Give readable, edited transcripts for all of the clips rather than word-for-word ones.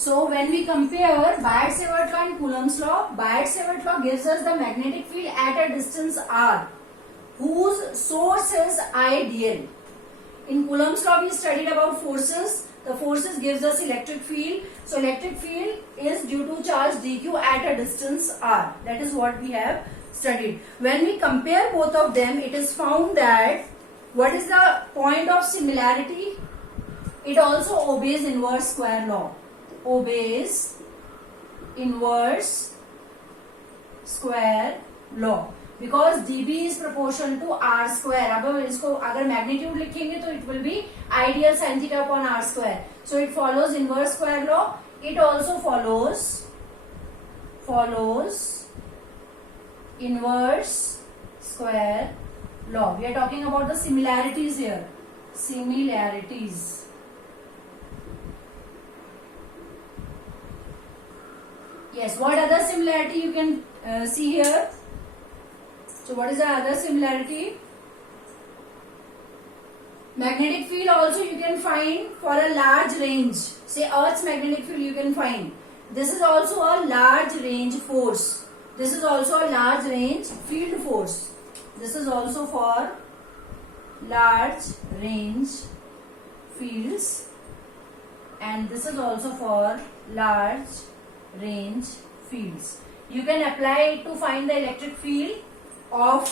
So when we compare Biot-Savart law and Coulomb's law, Biot-Savart law gives us the magnetic field at a distance r, whose source is ideal. In Coulomb's law, we studied about forces. The forces gives us electric field. So electric field is due to charge dq at a distance r. That is what we have studied. When we compare both of them, it is found that what is the point of similarity? It also obeys inverse square law. Obeys inverse square law. Because dB is proportional to r square. अब इसको अगर magnitude लिखेंगे तो it will be ideal sin theta upon r square. So it follows inverse square law. It also follows inverse square law. We are talking about the similarities here. Similarities. Yes. What other similarity you can see here? So what is the other similarity? Magnetic field also you can find for a large range. Say Earth's magnetic field you can find. This is also a large range force. This is also a large range field force. This is also for large range fields, and this is also for large range fields. You can apply it to find the electric field of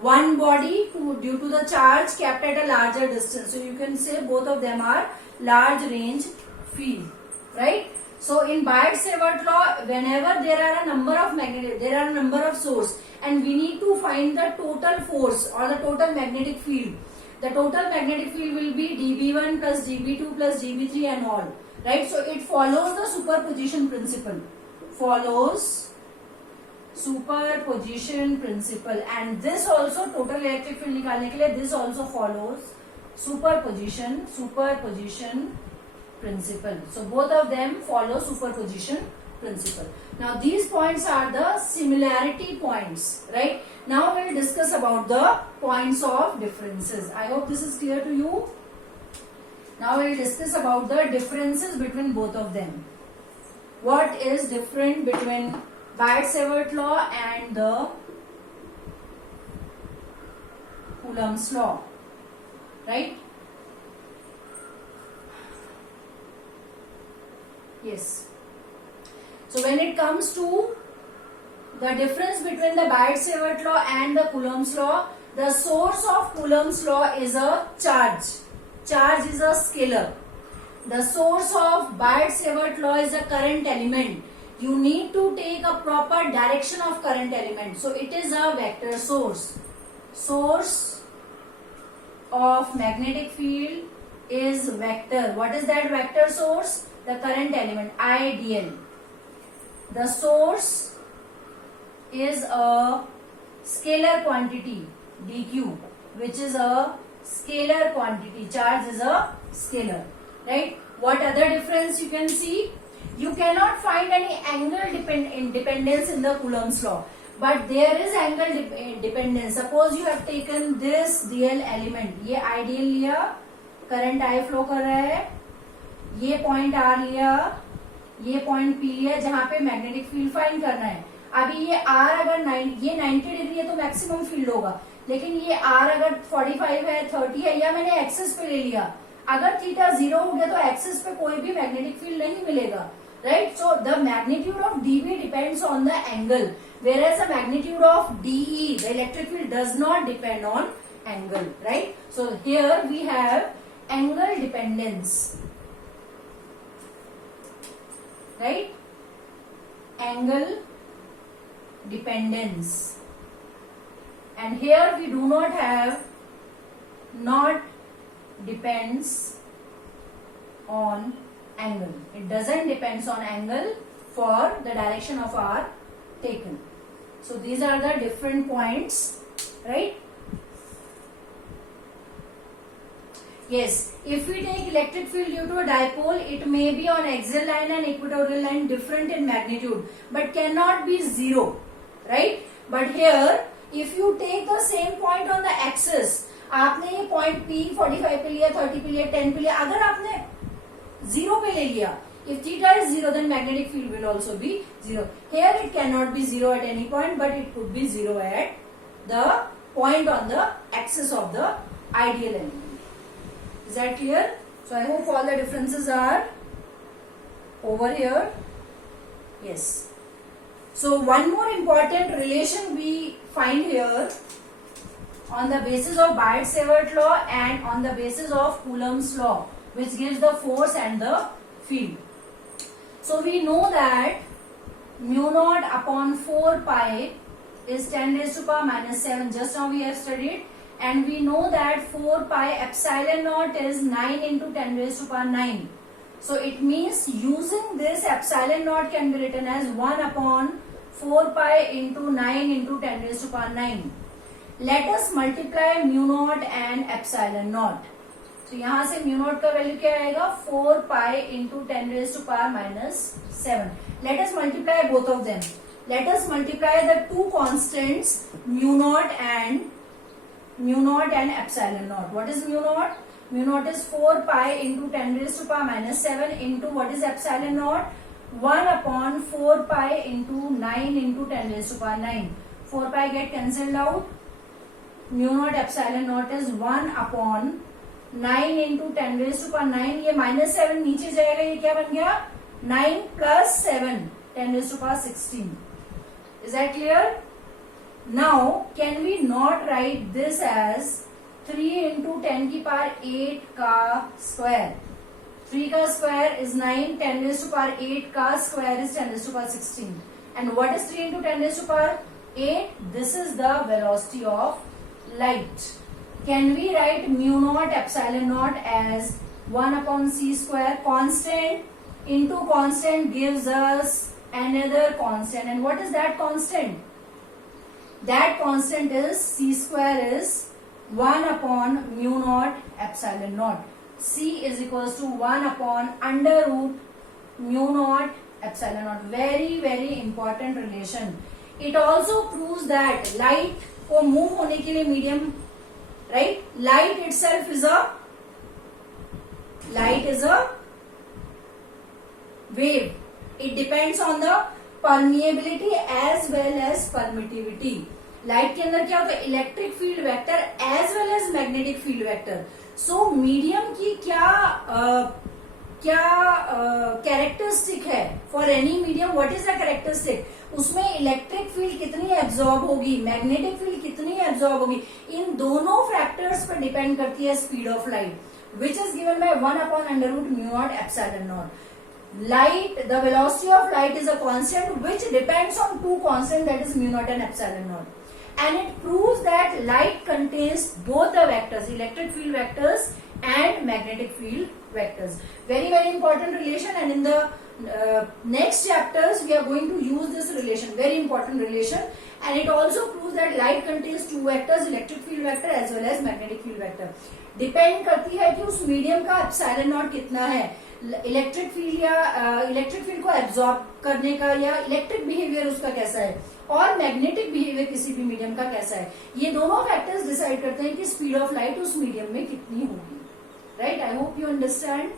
one body due to the charge kept at a larger distance. So you can say both of them are large range field, right? So in Biot-Savart law, whenever there are a number of source, and we need to find the total force or the total magnetic field. The total magnetic field will be dB1 plus dB2 plus dB3 and all, right? So it follows the superposition principle. Superposition principle, and this also total electric field निकालने के लिए this also follows superposition principle. So both of them follow superposition principle. Now these points are the similarity points, right? Now we will discuss about the points of differences. I hope this is clear to you. Now we will discuss about the differences between both of them. What is different between Biot-Savart law and the Coulomb's law, right? Yes. So when it comes to the difference between the Biot-Savart law and the Coulomb's law, the source of Coulomb's law is a charge. Charge is a scalar. The source of Biot-Savart law is a current element. You need to take a proper direction of current element. So it is a vector source. Source of magnetic field is vector. What is that vector source? The current element, ideal. The source is a scalar quantity, dq, which is a scalar quantity. Charge is a scalar, right? What other difference you can see? You cannot find any angle dependence in the Coulomb's law, but there is angle dependence. Suppose you have taken this real element, ये ideal लिया, current I flow कर रहा है, ये point R लिया, ये point P लिया, जहाँ पे magnetic field find करना है. अभी ये R अगर 90 डिग्री है तो maximum field होगा, लेकिन ये R अगर 45 है, 30 है, या मैंने एक्सिस पे ले लिया, अगर थीटा 0 हो गया तो एक्सिस पे कोई भी मैग्नेटिक फील्ड नहीं मिलेगा, right? So the magnitude of dB depends on the angle, whereas the magnitude of dE, the electric field, does not depend on angle, right? So here we have angle dependence, right? Angle dependence, and here we do not have not depends on angle. It doesn't depends on angle for the direction of R taken. So these are the different points, right? Yes, if we take electric field due to a dipole, it may be on axial line and equatorial line different in magnitude, but cannot be zero, right? But here, if you take the same point on the axis, आपने ये point P 45 पे लिया, 30 पे लिया, 10 पे लिया, अगर आपने जीरो पे ले लिया. If theta is zero, then magnetic field will also be zero. Here it cannot be zero at any point, but it could be zero at the point on the axis of the ideal element. Is that clear? So I hope all the differences are over here. Yes. So one more important relation we find here on the basis of Biot-Savart law and on the basis of Coulomb's law, which gives the force and the field. So we know that mu naught upon 4 pi is 10 raised to power minus 7. Just now we have studied, and we know that 4 pi epsilon naught is 9 into 10 raised to power 9. So it means using this epsilon naught can be written as 1 upon 4 pi into 9 into 10 raised to power 9. Let us multiply mu naught and epsilon naught. तो यहां से mu naught का value क्या आएगा 4 pi into 10 raise to power minus 7. Let us multiply both of them. Let us multiply the two constants mu naught and epsilon naught. What is mu naught? Mu naught is 4 pi into 10 raise to power minus 7 into what is epsilon naught 1 upon 4 pi into 9 into 10 raise to power 9. 4 pi get cancelled out. Mu naught epsilon not is 1 upon 9 into 10 raise to power 9. ये minus 7 नीचे जाएगा. ये क्या बन गया 9 plus 7 10 raise to power 16. Is that clear? Now can we not write this as 3 into 10 की power 8 का square. 3 का square is 9. 10 raise to power 8 का square is 10 raise to power 16. And what is 3 into 10 raise to power 8? This is the velocity of light. Can we write mu naught epsilon naught as 1 upon c square? Constant into constant gives us another constant. And what is that constant? That constant is c square is 1 upon mu naught epsilon naught. C is equals to 1 upon under root mu naught epsilon naught. Very very important relation. It also proves that light को move होने के लिए medium, right? Light itself is a wave. It depends on the permeability as well as permittivity. Light के अंदर क्या होता है? Electric field vector as well as magnetic field vector. So medium की क्या कैरेक्टरिस्टिक है for any medium? What is the characteristic? उसमें electric field कितनी एब्जॉर्ब होगी, मैग्नेटिक फील्ड कितनी एब्जॉर्ब होगी, इन दोनों फैक्टर्स पर डिपेंड करती है speed of light, which is given by 1 upon under root mu naught epsilon naught. Light, the velocity of light is a constant which depends on two constants, that is mu naught and epsilon naught. And it proves that light contains both the vectors, electric field vectors and magnetic field vectors. Very very important relation, and in the next chapters we are going to use this relation, very important relation. And it also proves that light contains two vectors, electric field vector as well as magnetic field vector. Depend करती है कि उस medium का epsilon not कितना है, electric field या electric field को absorb करने का या इलेक्ट्रिक बिहेवियर उसका कैसा है, और मैग्नेटिक बिहेवियर किसी भी मीडियम का कैसा है. ये दोनों फैक्टर्स डिसाइड करते हैं कि स्पीड ऑफ लाइट उस मीडियम में कितनी होगी. Right? I hope you understand.